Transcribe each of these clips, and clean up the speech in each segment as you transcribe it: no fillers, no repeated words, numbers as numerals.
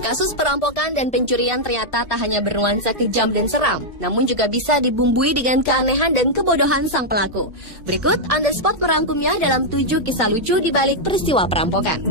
Kasus perampokan dan pencurian ternyata tak hanya bernuansa kejam dan seram, namun juga bisa dibumbui dengan keanehan dan kebodohan sang pelaku. Berikut Anda Spot merangkumnya dalam 7 kisah lucu di balik peristiwa perampokan.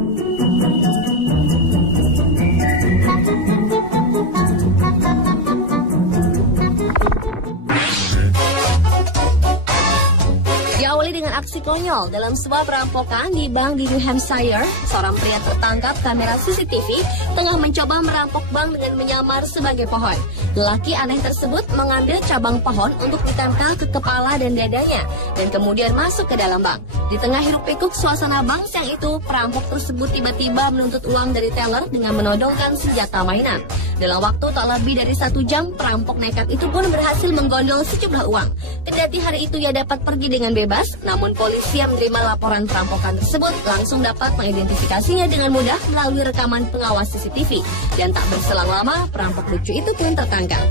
Diawali dengan aksi konyol dalam sebuah perampokan di bank di New Hampshire. Seorang pria tertangkap kamera CCTV tengah mencoba merampok bank dengan menyamar sebagai pohon. Lelaki aneh tersebut mengambil cabang pohon untuk ditempel ke kepala dan dadanya dan kemudian masuk ke dalam bank. Di tengah hiruk-pikuk suasana bank siang itu, perampok tersebut tiba-tiba menuntut uang dari teller dengan menodongkan senjata mainan. Dalam waktu tak lebih dari 1 jam, perampok nekat itu pun berhasil menggondol sejumlah uang. Kendati hari itu ia dapat pergi dengan bebas, namun polisi yang menerima laporan perampokan tersebut langsung dapat mengidentifikasinya dengan mudah melalui rekaman pengawas CCTV. Dan tak berselang lama, perampok lucu itu pun tertangkap.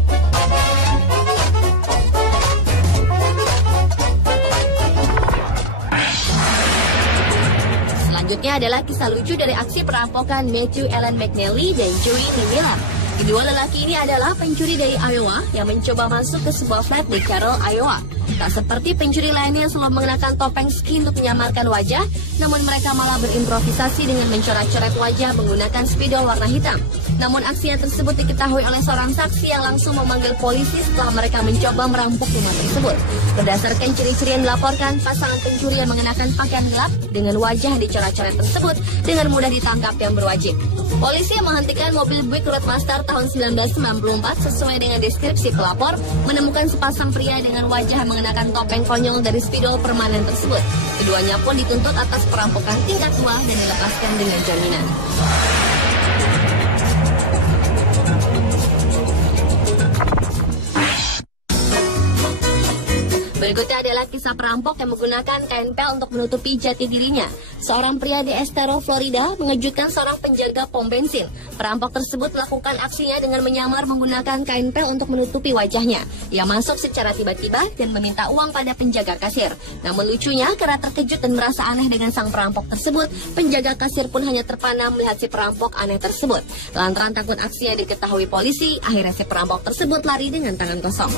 Selanjutnya adalah kisah lucu dari aksi perampokan Matthew Allen McNally dan Joey Miller. Kedua lelaki ini adalah pencuri dari Iowa yang mencoba masuk ke sebuah flat di Carroll, Iowa. Tak seperti pencuri lainnya yang selalu mengenakan topeng ski untuk menyamarkan wajah, namun mereka malah berimprovisasi dengan mencoret-coret wajah menggunakan spidol warna hitam. Namun aksinya tersebut diketahui oleh seorang saksi yang langsung memanggil polisi setelah mereka mencoba merampok rumah tersebut. Berdasarkan ciri-ciri yang dilaporkan, pasangan pencuri yang mengenakan pakaian gelap dengan wajah yang dicoret-coret tersebut dengan mudah ditangkap yang berwajib. Polisi yang menghentikan mobil Buick Roadmaster tahun 1994 sesuai dengan deskripsi pelapor menemukan sepasang pria dengan wajah yang mengenakan topeng konyol dari spidol permanen tersebut. Keduanya pun dituntut atas perampokan tingkat 2 dan dilepaskan dengan jaminan. Berikutnya adalah kisah perampok yang menggunakan kain pel untuk menutupi jati dirinya. Seorang pria di Estero, Florida mengejutkan seorang penjaga pom bensin. Perampok tersebut melakukan aksinya dengan menyamar menggunakan kain pel untuk menutupi wajahnya. Ia masuk secara tiba-tiba dan meminta uang pada penjaga kasir. Namun lucunya, karena terkejut dan merasa aneh dengan sang perampok tersebut, penjaga kasir pun hanya terpana melihat si perampok aneh tersebut. Lantaran takut aksinya diketahui polisi, akhirnya si perampok tersebut lari dengan tangan kosong.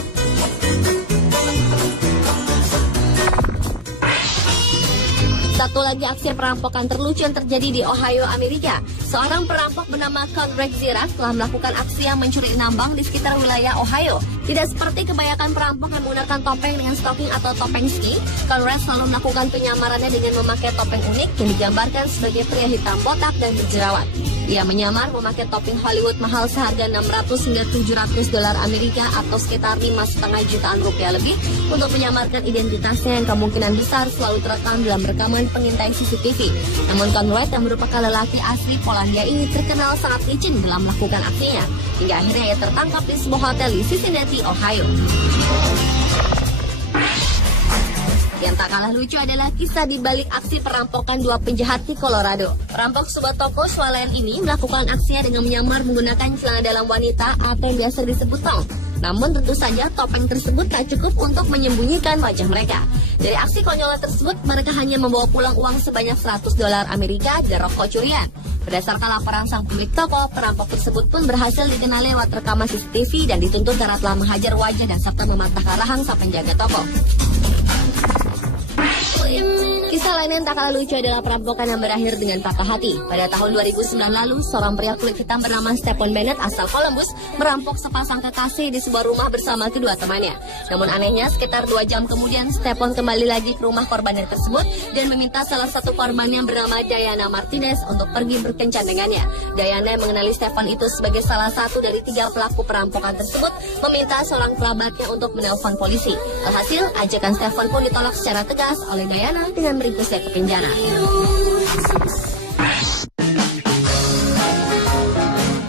Satu lagi aksi perampokan terlucu yang terjadi di Ohio, Amerika. Seorang perampok bernama Conrad Zirak telah melakukan aksi yang mencuri 6 bank di sekitar wilayah Ohio. Tidak seperti kebanyakan perampok yang menggunakan topeng dengan stocking atau topeng ski, Conrad selalu melakukan penyamarannya dengan memakai topeng unik yang digambarkan sebagai pria hitam botak dan berjerawat. Ia menyamar memakai topeng Hollywood mahal seharga 600 hingga 700 dolar Amerika atau sekitar 5,5 jutaan rupiah lebih untuk menyamarkan identitasnya yang kemungkinan besar selalu terekam dalam rekaman pengintai CCTV. Namun Conrad yang merupakan lelaki asli Polandia ini terkenal sangat licin dalam melakukan aksinya. Hingga akhirnya ia tertangkap di sebuah hotel di Cincinnati, Ohio. Yang tak kalah lucu adalah kisah di balik aksi perampokan 2 penjahat di Colorado. Perampok sebuah toko swalayan ini melakukan aksinya dengan menyamar menggunakan celana dalam wanita atau yang biasa disebut tong. Namun tentu saja topeng tersebut tak cukup untuk menyembunyikan wajah mereka. Dari aksi konyol tersebut, mereka hanya membawa pulang uang sebanyak 100 dolar Amerika dan rokok curian. Berdasarkan laporan sang pemilik toko, perampok tersebut pun berhasil dikenal lewat rekaman CCTV dan dituntut karena telah menghajar wajah dan serta mematahkan rahang sang penjaga toko. Kisah lain yang tak kalah lucu adalah perampokan yang berakhir dengan patah hati. Pada tahun 2009 lalu, seorang pria kulit hitam bernama Stephen Bennett asal Columbus merampok sepasang kekasih di sebuah rumah bersama kedua temannya. Namun anehnya, sekitar 2 jam kemudian, Stephen kembali lagi ke rumah korbannya tersebut dan meminta salah satu korban yang bernama Diana Martinez untuk pergi berkencan dengannya. Diana yang mengenali Stephen itu sebagai salah satu dari 3 pelaku perampokan tersebut meminta seorang kerabatnya untuk menelpon polisi. Alhasil, ajakan Stephen pun ditolak secara tegas oleh Diana dengan meringkusnya ke penjara.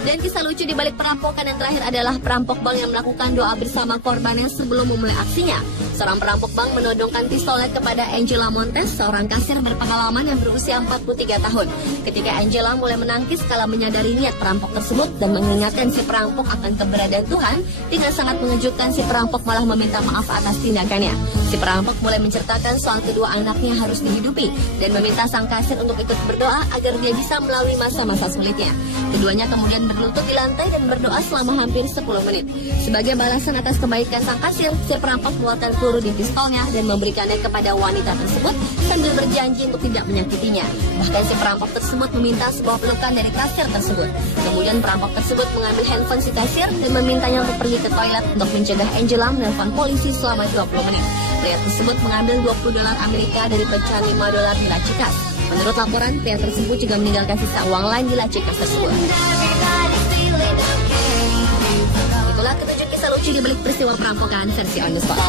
Dan kisah lucu di balik perampokan yang terakhir adalah perampok bank yang melakukan doa bersama korbannya sebelum memulai aksinya. Seorang perampok bank menodongkan pistolnya kepada Angela Montes, seorang kasir berpengalaman yang berusia 43 tahun. Ketika Angela mulai menangkis kala menyadari niat perampok tersebut dan mengingatkan si perampok akan keberadaan Tuhan, dengan sangat mengejutkan si perampok malah meminta maaf atas tindakannya. Si perampok mulai menceritakan soal kedua anaknya harus dihidupi dan meminta sang kasir untuk ikut berdoa agar dia bisa melalui masa-masa sulitnya. Keduanya kemudian berlutut di lantai dan berdoa selama hampir 10 menit. Sebagai balasan atas kebaikan sang kasir, si perampok mengeluarkan peluru di pistolnya dan memberikannya kepada wanita tersebut sambil berjanji untuk tidak menyakitinya. Bahkan si perampok tersebut meminta sebuah pelukan dari kasir tersebut. Kemudian perampok tersebut mengambil handphone si kasir dan memintanya untuk pergi ke toilet untuk mencegah Angela menelpon polisi selama 20 menit. Pria tersebut mengambil $20 Amerika dari pecahan $5 di laci kas. Menurut laporan, pria tersebut juga meninggalkan sisa uang lain di laci kas tersebut. Itulah ketujuh kisah lucu di balik peristiwa perampokan versi On The Spot.